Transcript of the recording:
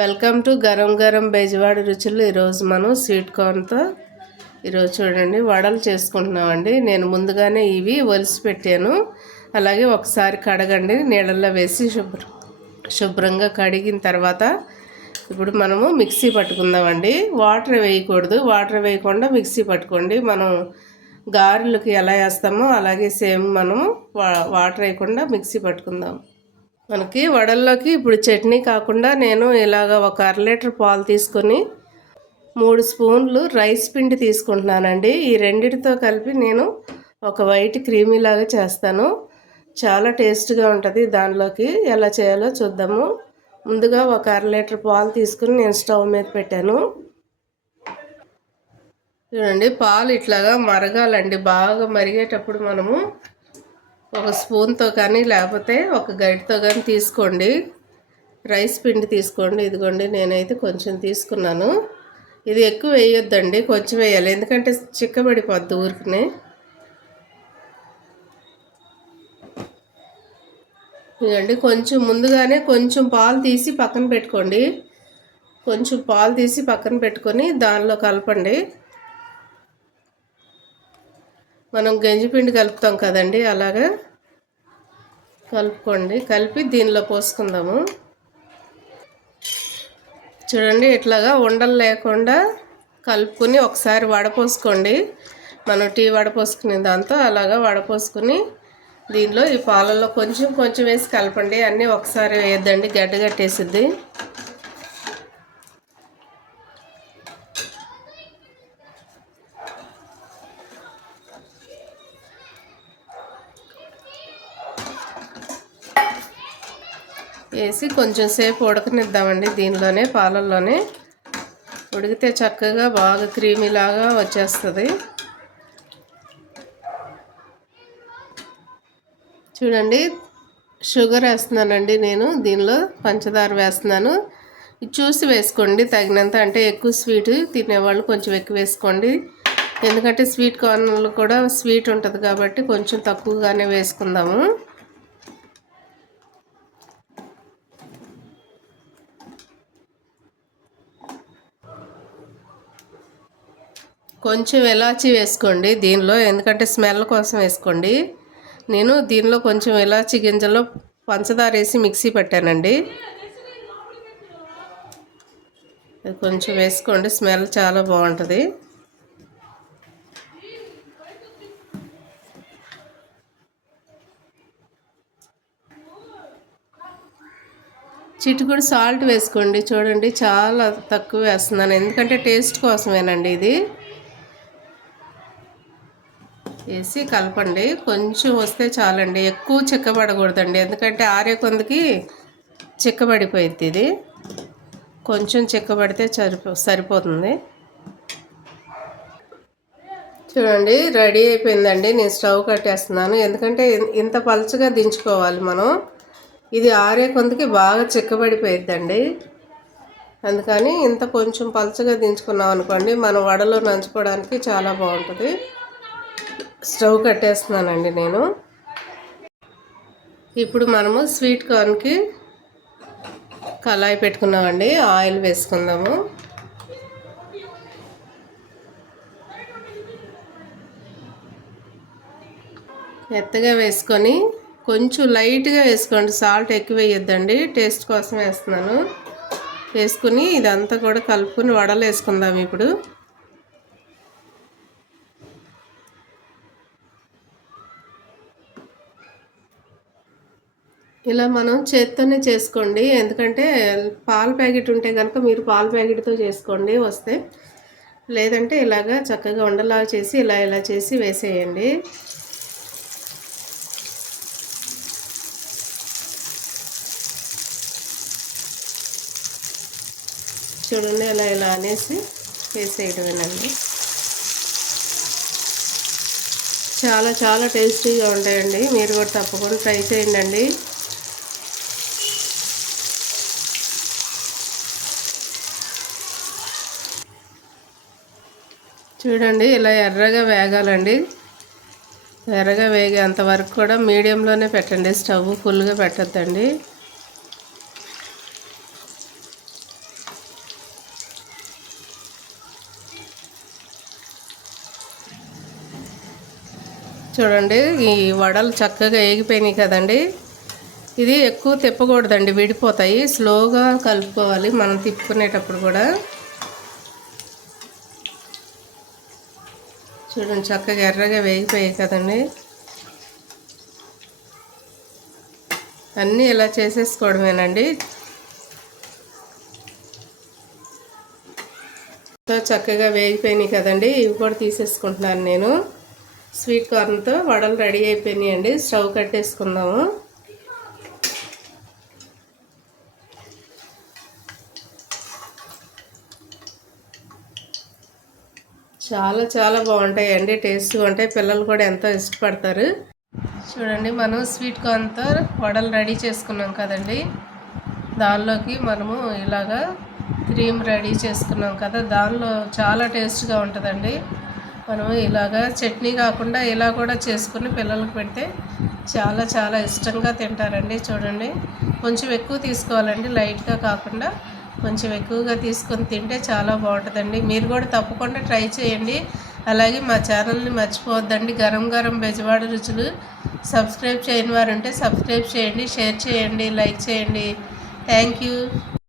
Welcome to garam garam Bezawada రుచులు. ఈరోజు మనం స్వీట్ కార్న్తో ఈరోజు చూడండి వడలు చేసుకుంటున్నామండి. నేను ముందుగానే ఇవి ఒలిసి పెట్టాను. అలాగే ఒకసారి కడగండి, నీళ్ళల్లో వేసి శుభ్రంగా కడిగిన తర్వాత ఇప్పుడు మనము మిక్సీ పట్టుకుందామండి. వాటర్ వేయకూడదు, వాటర్ వేయకుండా మిక్సీ పట్టుకోండి. మనం గారెలకి ఎలా వేస్తామో అలాగే సేమ్ మనము వాటర్ వేయకుండా మిక్సీ పట్టుకుందాం. మనకి వడల్లోకి ఇప్పుడు చట్నీ కాకుండా నేను ఇలాగ ఒక 1/2 లీటర్ పాలు తీసుకొని 3 స్పూన్లు రైస్ పిండి తీసుకుంటున్నానండి. ఈ రెండిటితో కలిపి నేను ఒక వైట్ క్రీమీ లాగా చేస్తాను. చాలా టేస్ట్గా ఉంటుంది. దానిలోకి ఎలా చేయాలో చూద్దాము. ముందుగా ఒక 1/2 లీటర్ పాలు తీసుకుని నేను స్టవ్ మీద పెట్టాను. చూడండి, పాలు ఇట్లాగా మరగాలండి. బాగా మరిగేటప్పుడు మనము ఒక స్పూన్తో కానీ లేకపోతే ఒక గరిటతో కానీ తీసుకోండి. రైస్ పిండి తీసుకోండి. ఇదిగోండి, నేనైతే కొంచెం తీసుకున్నాను. ఇది ఎక్కువ వేయొద్దండి, కొంచెం వేయాలి, ఎందుకంటే చిక్కబడిపోద్ది ఊరికనే. ఇదండి, కొంచెం ముందుగానే కొంచెం పాలు తీసి పక్కన పెట్టుకోండి. కొంచెం పాలు తీసి పక్కన పెట్టుకొని దానిలో కలపండి. మనం గంజిపిండి కలుపుతాం కదండి, అలాగా కలుపుకోండి. కలిపి దీనిలో పోసుకుందాము. చూడండి, ఇట్లాగా ఉండలు లేకుండా కలుపుకొని ఒకసారి వడపోసుకోండి. మనం టీ వడపోసుకునే దాంతో అలాగా వడపోసుకుని దీనిలో ఈ పాలల్లో కొంచెం కొంచెం వేసి కలపండి. అన్నీ ఒకసారి వేయద్దండి, గడ్డగట్టేసిద్ది. వేసి కొంచెం సేపు ఉడకనిద్దామండి. దీనిలోనే పాలల్లోనే ఉడికితే చక్కగా బాగా క్రీమీలాగా వచ్చేస్తుంది. చూడండి, షుగర్ వేస్తున్నానండి నేను. దీనిలో పంచదార వేస్తున్నాను. చూసి వేసుకోండి తగినంత. అంటే ఎక్కువ స్వీట్ తినేవాళ్ళు కొంచెం ఎక్కువ వేసుకోండి, ఎందుకంటే స్వీట్ కార్న్లో కూడా స్వీట్ ఉంటుంది కాబట్టి కొంచెం తక్కువగానే వేసుకుందాము. కొంచెం ఇలాచీ వేసుకోండి దీనిలో, ఎందుకంటే స్మెల్ కోసం వేసుకోండి. నేను దీనిలో కొంచెం ఇలాచీ గింజలో పంచదార వేసి మిక్సీ పెట్టానండి. కొంచెం వేసుకోండి, స్మెల్ చాలా బాగుంటుంది. చిటికుడు సాల్ట్ వేసుకోండి. చూడండి, చాలా తక్కువ వేస్తున్నాను, ఎందుకంటే టేస్ట్ కోసమేనండి. ఇది వేసి కలపండి. కొంచెం వస్తే చాలండి, ఎక్కువ చిక్కబడకూడదండి, ఎందుకంటే ఆరే కొందికి చిక్కబడిపోయింది. ఇది కొంచెం చిక్కబడితే సరిపోతుంది. చూడండి, రెడీ అయిపోయిందండి. నేను స్టవ్ కట్టేస్తున్నాను, ఎందుకంటే ఇంత పలుచగా దించుకోవాలి మనం. ఇది ఆరే కొందికి బాగా చిక్కబడిపోయిద్దండి, అందుకని ఇంత కొంచెం పలుచగా దించుకున్నాం అనుకోండి, మన వడలో నంచుకోవడానికి చాలా బాగుంటుంది. స్టవ్ కట్టేస్తున్నానండి నేను. ఇప్పుడు మనము స్వీట్ కార్న్కి కళాయి పెట్టుకున్నామండి. ఆయిల్ వేసుకుందాము. మెత్తగా వేసుకొని కొంచెం లైట్గా వేసుకోండి, సాల్ట్ ఎక్కువ వేయొద్దండి, టేస్ట్ కోసం వేస్తున్నాను. వేసుకుని ఇదంతా కూడా కలుపుకొని వడలు వేసుకుందాం. ఇప్పుడు ఇలా మనం చేత్తోనే చేసుకోండి, ఎందుకంటే పాల ప్యాకెట్ ఉంటే కనుక మీరు పాల ప్యాకెట్తో చేసుకోండి వస్తే, లేదంటే ఇలాగా చక్కగా ఉండలాగా చేసి ఇలా చేసి వేసేయండి. చూడండి, ఇలా అనేసి వేసేయడమేనండి. చాలా చాలా టేస్టీగా ఉంటాయండి, మీరు కూడా తప్పకుండా ట్రై చేయండి. చూడండి, ఇలా ఎర్రగా వేగాలండి. ఎర్రగా వేగేంత వరకు కూడా మీడియంలోనే పెట్టండి, స్టవ్ ఫుల్గా పెట్టద్దండి. చూడండి ఈ వడలు చక్కగా ఏగిపోయినాయి కదండి. ఇది ఎక్కువ తిప్పకూడదండి, విడిపోతాయి. స్లోగా కలుపుకోవాలి మనం తిప్పుకునేటప్పుడు కూడా. చూడండి చక్కగా ఎర్రగా వేగిపోయాయి కదండి. అన్నీ ఇలా చేసేసుకోవడమేనండి. చక్కగా వేగిపోయినాయి కదండి. ఇవి కూడా తీసేసుకుంటున్నాను నేను. స్వీట్ కార్న్తో వడలు రెడీ అయిపోయినాయి అండి. స్టవ్ కట్టేసుకుందాము. చాలా చాలా బాగుంటాయండి, టేస్ట్గా ఉంటాయి. పిల్లలు కూడా ఎంతో ఇష్టపడతారు. చూడండి మనం స్వీట్ కార్న్తో వడలు రెడీ చేసుకున్నాం కదండి. దానిలోకి మనము ఇలాగా క్రీమ్ రెడీ చేసుకున్నాం కదా, దానిలో చాలా టేస్ట్గా ఉంటుందండి. మనము ఇలాగా చట్నీ కాకుండా ఇలా కూడా చేసుకుని పిల్లలకు పెడితే చాలా చాలా ఇష్టంగా తింటారండి. చూడండి కొంచెం ఎక్కువ తీసుకోవాలండి, లైట్గా కాకుండా కొంచెం ఎక్కువగా తీసుకొని తింటే చాలా బాగుంటుందండి. మీరు కూడా తప్పకుండా ట్రై చేయండి. అలాగే మా ఛానల్ని మర్చిపోవద్దండి. గరం గరం బెజవాడ రుచులు. సబ్స్క్రైబ్ చేయని వారు ఉంటే సబ్స్క్రైబ్ చేయండి, షేర్ చేయండి, లైక్ చేయండి. Thank you.